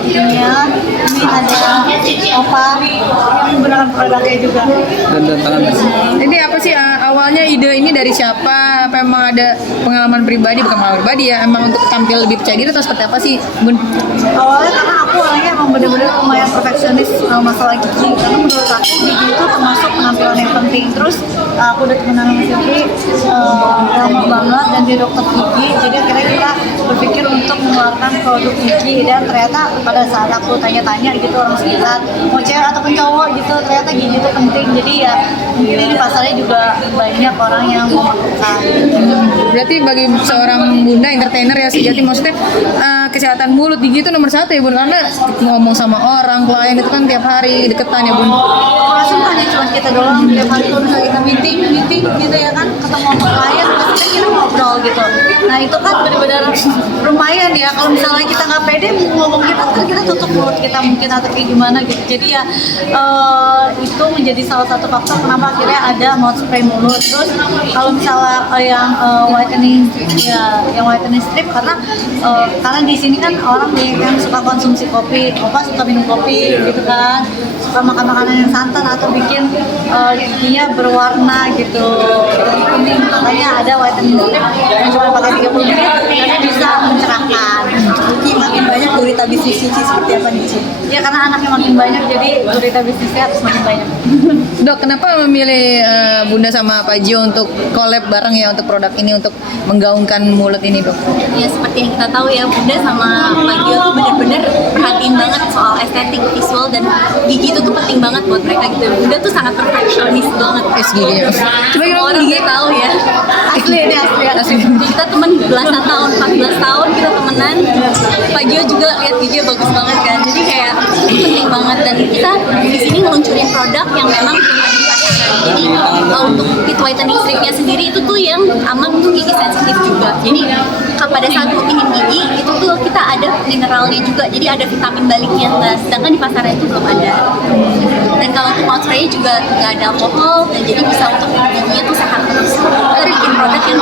Kikinya, ini ada Opa yang beneran produknya juga. Dan tangan Mas. Ini apa sih awalnya ide ini dari siapa? Apa emang ada pengalaman pribadi, bukan pengalaman pribadi ya? Emang untuk tampil lebih percaya diri atau seperti apa sih, Bun? Awalnya karena aku orangnya emang bener-bener lumayan perfeksionis masalah gigi. Karena menurut aku gigi itu termasuk penampilan yang penting. Terus aku udah temenan sama Silvi lama banget dan dia dokter gigi. Jadi akhirnya kita berpikir untuk mengeluarkan produk gigi, dan ternyata pada saat aku tanya-tanya gitu orang sekitar mau cewek ataupun cowok gitu, ternyata gigi itu penting. Jadi ya mungkin ini pasarnya juga banyak orang yang membutuhkan. Berarti bagi seorang bunda entertainer ya sejati, maksudnya kesehatan mulut gigi itu nomor satu ya Bun, karena ngomong sama orang klien itu kan tiap hari deketan ya Bun. Aku rasa bukan cuma kita doang, tiap hari kalau misalnya kita meeting gitu ya kan, ketemu sama klien pasti kita ngobrol gitu. Nah itu kan benar-benar lumayan ya, kalau misalnya kita nggak pede mau ngomong kita tutup mulut kita mungkin atau kayak gimana gitu. Jadi ya itu menjadi salah satu faktor kenapa akhirnya ada mouth spray mulut. Terus kalau misalnya yang whitening ya, yang whitening strip karena di sini kan orang yang suka konsumsi kopi, suka minum kopi gitu kan, suka makan makanan yang santan atau bikin giginya berwarna gitu. Ini makanya ada whitening strip yang cuma pakai 30 menit karena bisa mencerahkan. Makin banyak gurita bisnis Cici seperti apa nih Cici? Ya karena anaknya makin banyak jadi gurita bisnisnya harus makin banyak. Dok, kenapa memilih Bunda sama Pak Gio untuk collab bareng ya untuk produk ini, untuk menggaungkan mulut ini Dok? Ya seperti yang kita tahu ya, Bunda sama Pak Gio tuh bener-bener perhatiin banget soal estetik, visual, dan gigi itu tuh penting banget buat mereka gitu. Bunda tuh sangat perfeksionis banget. Gigi ya? Coba orang gigi tahu ya. Asli ini asli. Jadi kita temen belasan tahun, 14 tahun kita temenan. Pak Gio juga lihat giginya bagus banget kan. Jadi kayak penting banget, dan kita di sini ngeluncurin produk yang memang belum ada di pasaran. Jadi untuk teeth whitening stripnya sendiri itu tuh yang aman untuk gigi sensitif juga. Jadi pada saat putihim gigi itu tuh kita ada mineralnya juga. Jadi ada vitamin baliknya. Nah, sedangkan di pasaran itu belum ada. Dan kalau untuk mouth spray juga nggak ada alkohol, dan jadi bisa untuk giginya tuh sehat terus. Kita bikin produk yang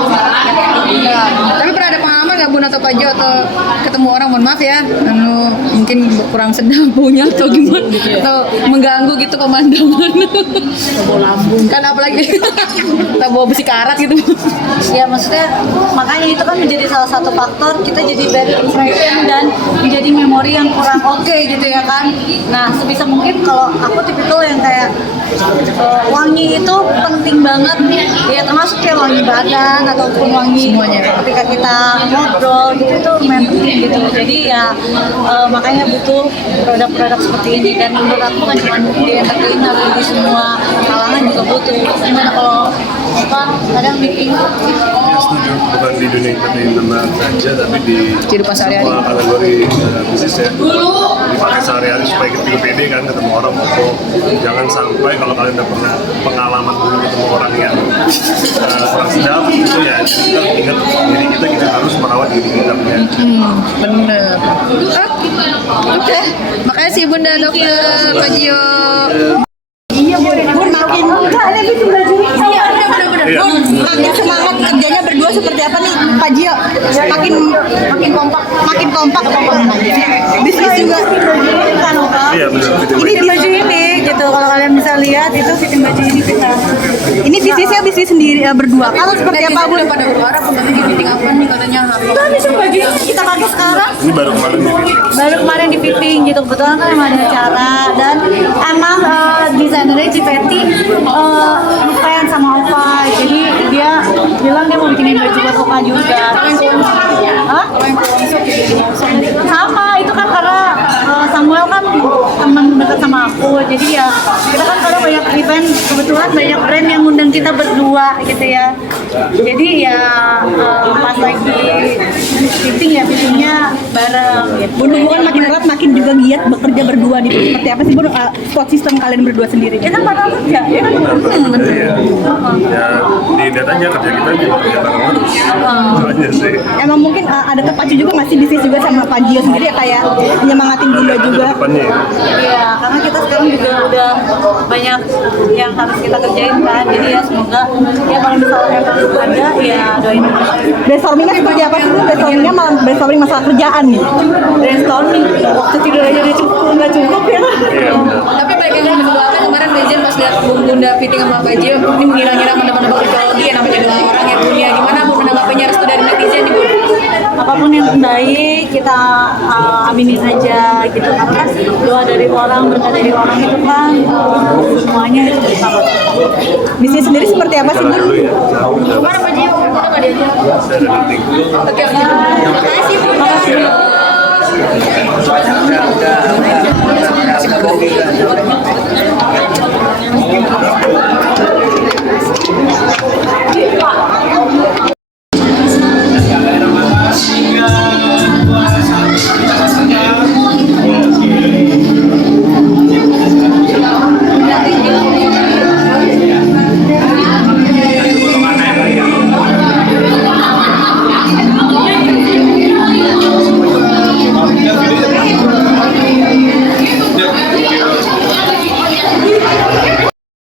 Tapi pernah ada pengalaman nggak Bun atau Pak Gio atau ketemu orang, mohon maaf ya, mungkin kurang sedap punya atau gimana, atau mengganggu gitu pemandangan? Bawa lambung kan, apalagi kita bawa besi karat gitu. Ya maksudnya makanya itu kan menjadi salah satu faktor kita jadi bad impression dan menjadi memori yang kurang oke gitu ya kan. Nah sebisa mungkin kalau aku tipikal yang kayak wangi itu penting banget ya, termasuk kayak wangi badan ataupun wangi semuanya ketika kita ngobrol gitu itu penting gitu. Jadi ya makanya butuh produk-produk seperti ini, dan menurut aku kan cuma di entertainer, di semua kalangan juga butuh. Gimana kalau kadang meeting setuju, bukan di dunia entertainment saja tapi di kehidupan sehari-hari, semua kategori bisnis ya, dipakai sehari-hari supaya kita juga pede kan ketemu orang foto. Jangan sampai kalau kalian udah pernah pengalaman dulu ketemu orang yang kurang sedap itu ya, kita ingat diri kita harus merawat diri kita punya. bener. Oke. Makasih Bunda, Dokter, Pak Gio. Bun makin Iya. makin semangat kerjanya berdua seperti apa nih Pak Gio? Makin kompak bisnis juga. Iya benar. ini baju ini gitu, kalau kalian bisa lihat itu fitting baju ini kita. Ini bisnisnya bisnis sendiri berdua. Kalau seperti apa Bun? Pada berharap sebenarnya meeting apa nih katanya harus. Itu baju yang kita pakai sekarang Ini baru kemarin nih. kemarin di fitting gitu, kebetulan kan emang ada acara, dan emang desainernya Cipeti ngefans sama Opa, jadi dia bilang dia mau bikinin baju buat Opa juga. Hah? Sama, itu kan karena Samuel kan teman dekat sama aku, jadi ya kita kan kadang banyak event, kebetulan banyak brand yang ngundang kita berdua gitu ya. Jadi ya pas lagi fitting ya fittingnya bareng gitu. Bun hubungan makin erat, makin juga giat bekerja berdua nih. Seperti apa sih Bun support system kalian berdua sendiri? Ya kan padahal kerja, ya kan Iya. Ya dilihat aja kerja kita juga kerja bareng terus. Itu aja sih. Emang mungkin ada terpacu juga nggak sih bisnis juga sama Pak Gio sendiri ya, kayak menyemangatin Bunda juga? Depannya ya. Iya, karena kita sekarang juga udah banyak yang harus kita kerjain kan, jadi ya semoga ya kalau misalnya ada ya doain. Brainstormingnya seperti apa sih Bun? Brainstormingnya malah brainstorming masalah kerjaan nih. Dari setahun nih, waktu tidur aja udah cukup, nggak cukup ya kan? Iya benar. Tapi baik yang mendoakan kemarin Rezen pas lihat Bunda fitting sama Pak Gio, ini mengira-ngira menebak-nebak psikologi ya namanya doa orang ya Bun ya. Gimana Bun menanggapinya restu dari netizen nih Bun? Apapun yang baik kita aminin aja gitu kan, doa dari orang, berkah dari orang itu kan semuanya itu bisa buat kita. Bisnis sendiri seperti apa sih Jalan Bun? dulu ya. Gimana Pak Gio? Udah nggak diajak? Saya ada meeting. Oke, terima kasih Bun. Terima kasih.